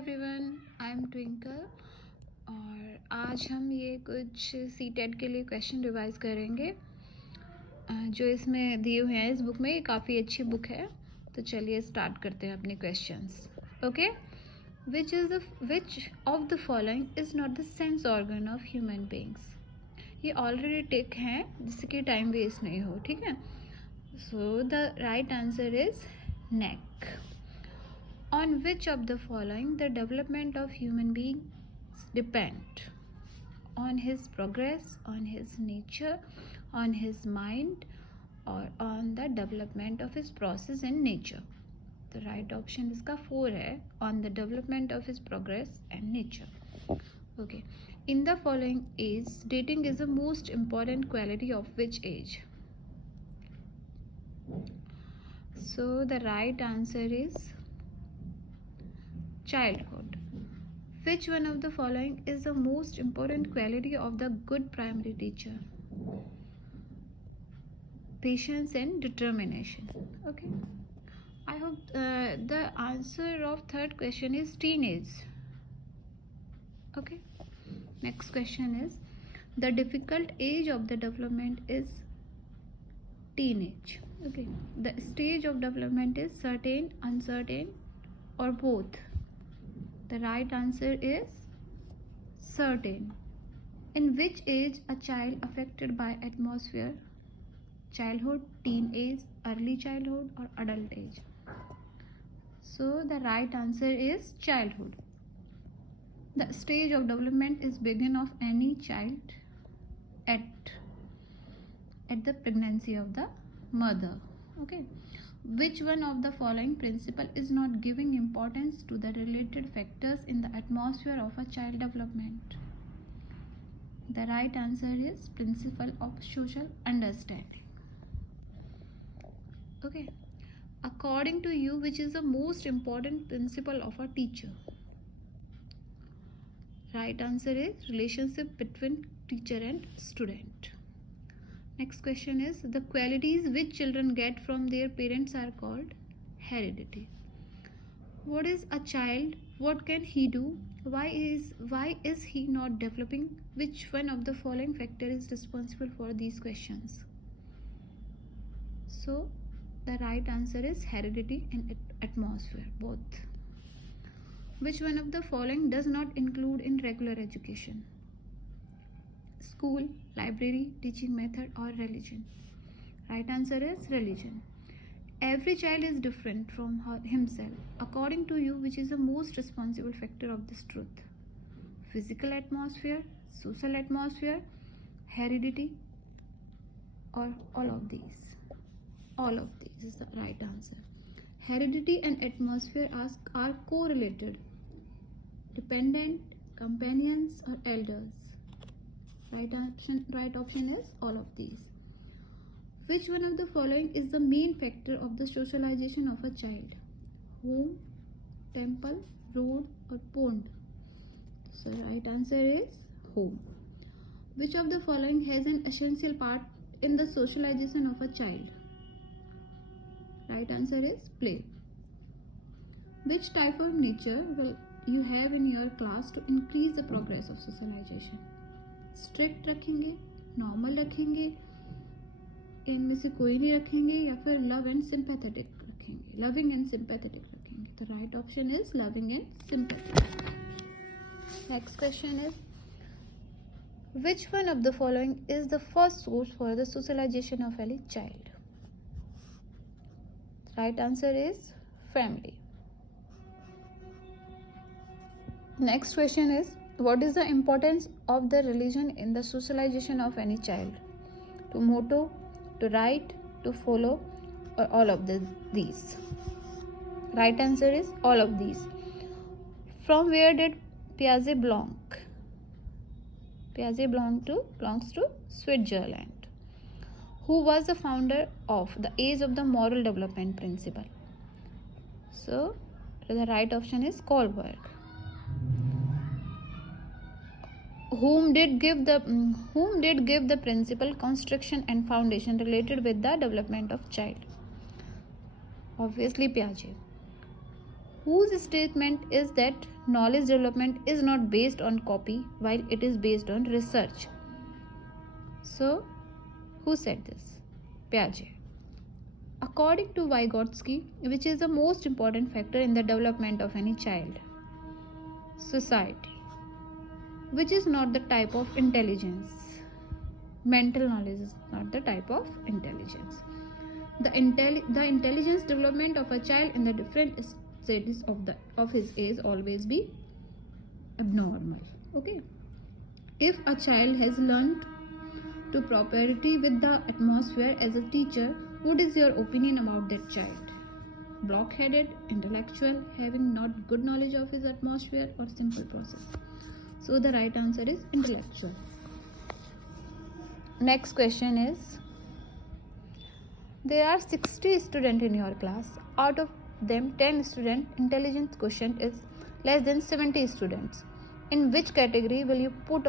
Everyone, I am twinkle और आज हम ये कुछ सीटेट के लिए क्वेश्चन रिवाइज करेंगे जो इसमें दिए हुए हैं। इस बुक में ये काफ़ी अच्छी बुक है, तो चलिए स्टार्ट करते हैं अपने questions. Okay, which of the following is not the sense organ of human beings. ये ऑलरेडी टिक हैं जिससे कि टाइम वेस्ट नहीं हो, ठीक है। So the right answer is neck. On which of the following the development of human beings depend? On his progress, on his nature, on his mind, or on the development of his process and nature? The right option इसका 4 है, on the development of his progress and nature. Okay. In the following age, dating is the most important quality of which age? So the right answer is childhood. Which one of the following is the most important quality of the good primary teacher? Patience and determination. Okay, I hope the answer of third question is teenage. Okay, next question is the difficult age of the development is teenage. Okay, the stage of development is certain, uncertain, or both. The right answer is certain. In which age a child affected by atmosphere? Childhood, teen age, early childhood, or adult age? So the right answer is childhood. The stage of development is begin of any child at the pregnancy of the mother. Okay. Which one of the following principle is not giving importance to the related factors in the atmosphere of a child development? The right answer is principle of social understanding. Okay. According to you, which is the most important principle of a teacher? Right answer is relationship between teacher and student. Next question is the qualities which children get from their parents are called heredity. What is a child? What can he do? Why is he not developing? Which one of the following factor is responsible for these questions? So the right answer is heredity and atmosphere, both. Which one of the following does not include in regular education? School, library, teaching method, or religion? Right answer is religion. Every child is different from himself. According to you, which is the most responsible factor of this truth? Physical atmosphere, social atmosphere, heredity, or all of these? All of these is the right answer. Heredity and atmosphere are correlated, dependent, companions, or elders? Right option is all of these. Which one of the following is the main factor of the socialization of a child? Home, temple, road, or pond? So right answer is home. Which of the following has an essential part in the socialization of a child? Right answer is play. Which type of nature will you have in your class to increase the progress of socialization? Strict रखेंगे, normal रखेंगे, इनमें से कोई नहीं रखेंगे, या फिर love and sympathetic रखेंगे, लविंग एंड सिंपैथेटिक रखेंगे? तो right option is loving and sympathetic. Next question is which one of the following is the first source for the socialization of any child? Right answer is family. Next question is what is the importance of the religion in the socialization of any child? To motto, to write, to follow, or all of these? Right answer is all of these. From where did Piaget belong? Piaget belongs to Switzerland. Who was the founder of the age of the moral development principle? So the right option is Kohlberg. Whom did give the principle construction and foundation related with the development of child? Obviously Piaget. whose statement is that knowledge development is not based on copy while it is based on research. So who said this? Piaget. According to Vygotsky, which is the most important factor in the development of any child? Society. Which is not the type of intelligence? Mental knowledge is not the type of intelligence. The intelligence development of a child in the different stages of his age always be abnormal. Okay. If a child has learned to property with the atmosphere as a teacher, what is your opinion about that child? Blockheaded, intellectual, having not good knowledge of his atmosphere, or simple process? So the right answer is intellectual. Next question is, there are 60 students in your class. Out of them, 10 student intelligence quotient is less than 70 students. In which category will you put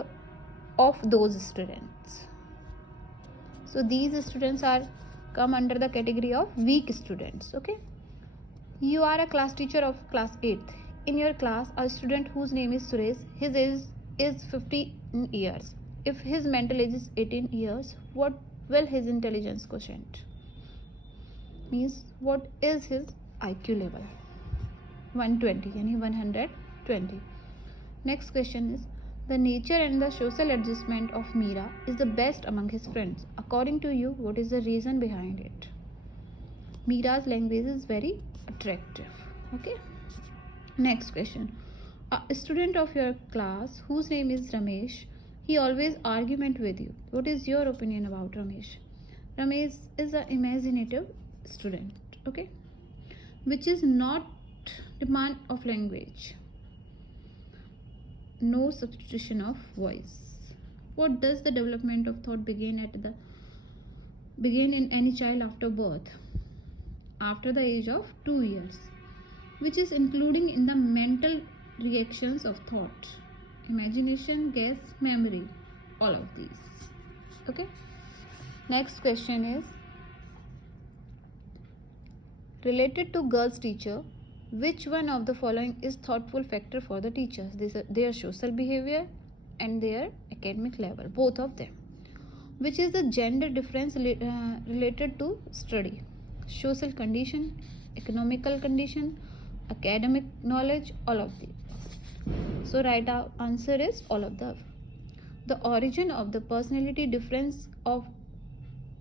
of those students? So these students are come under the category of weak students. Okay. You are a class teacher of class 8th. In your class, a student whose name is Suresh, his age is 15 years. If his mental age is 18 years, what will his intelligence quotient? Means what is his IQ level? 120, yani 120. Next question is, the nature and the social adjustment of Meera is the best among his friends. According to you, what is the reason behind it? Meera's language is very attractive. Okay. Next question. A student of your class whose name is Ramesh, he always argument with you. What is your opinion about Ramesh? Ramesh is an imaginative student. Okay. Which is not demand of language. No substitution of voice. What does the development of thought begin in any child after birth? After the age of 2 years, which is including in the mental reactions of thought, imagination, guess, memory, all of these. Okay. Next question is related to girls teacher. Which one of the following is thoughtful factor for the teachers? Their social behavior and their academic level, both of them. Which is the gender difference related to study? Social condition, economical condition, academic knowledge, all of these. So right answer is all of the. The origin of the personality difference of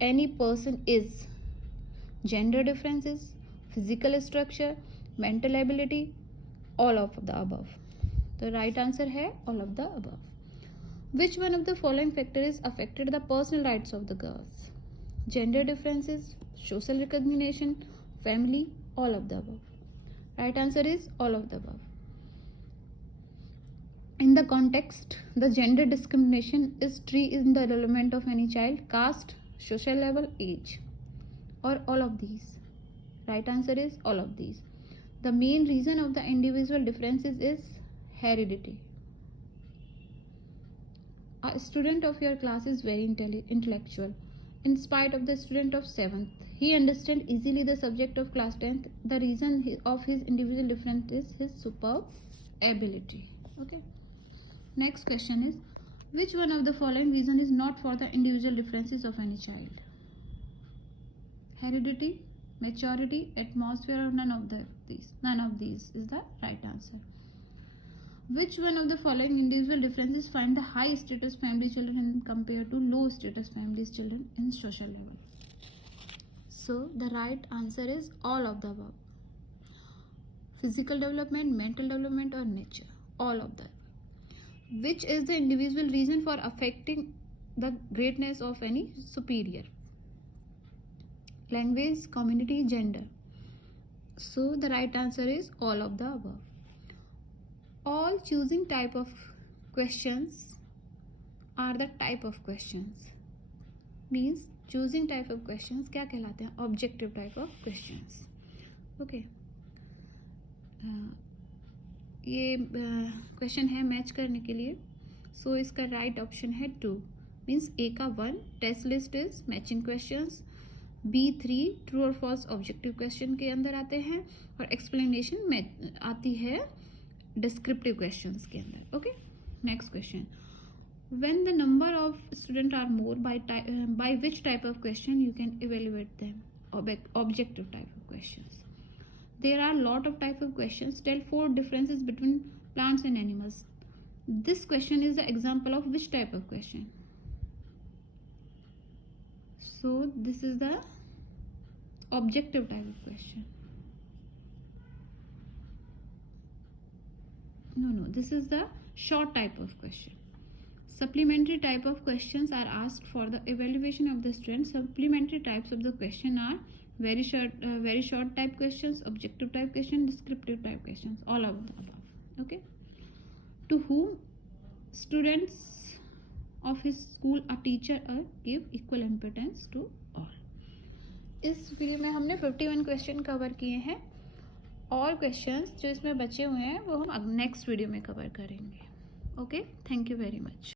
any person is gender differences, physical structure, mental ability, all of the above. The right answer है all of the above. Which one of the following factors affected the personal rights of the girls? Gender differences, social recognition, family, all of the above. Right answer is all of the above. In the context, the gender discrimination is true in the development of any child, caste, social level, age, or all of these. Right answer is all of these. The main reason of the individual differences is heredity. A student of your class is very intellectual. In spite of the student of 7th, he understands easily the subject of class 10th. The reason of his individual difference is his superb ability. Okay. Next question is, which one of the following reason is not for the individual differences of any child? Heredity, maturity, atmosphere, or none of these. None of these is the right answer. Which one of the following individual differences find the high status family children compared to low status families children in social level? So the right answer is all of the above. Physical development, mental development, or nature, all of that. Which is the individual reason for affecting the greatness of any superior? Language, community, gender. So the right answer is all of the above. All choosing type of questions are the type of questions. Means choosing type of questions क्या कहलाते हैं? Objective type of questions. Okay. ये question है match करने के लिए. सो इसका right option है 2. मीन्स ए का 1 test list is matching questions, B3 true और फॉल्स ऑब्जेक्टिव क्वेश्चन के अंदर आते हैं, और एक्सप्लेनेशन में आती है डिस्क्रिप्टिव क्वेश्चंस के अंदर. Okay, next question. When the number of students are more, by which type of question you can evaluate them? Objective type of questions. There are a lot of type of questions. Tell 4 differences between plants and animals. This question is the example of which type of question? So this is the objective type of question. No, this is the short type of question. Supplementary type of questions are asked for the evaluation of the student. Supplementary types of the question are very short type questions, objective type questions, descriptive type questions, all of the above. Okay. To whom students of his school a teacher give equal importance to all. इस video में हमने 51 question cover किए हैं, और questions जो इसमें बचे हुए हैं वो हम नेक्स्ट वीडियो में कवर करेंगे. Okay, thank you very much.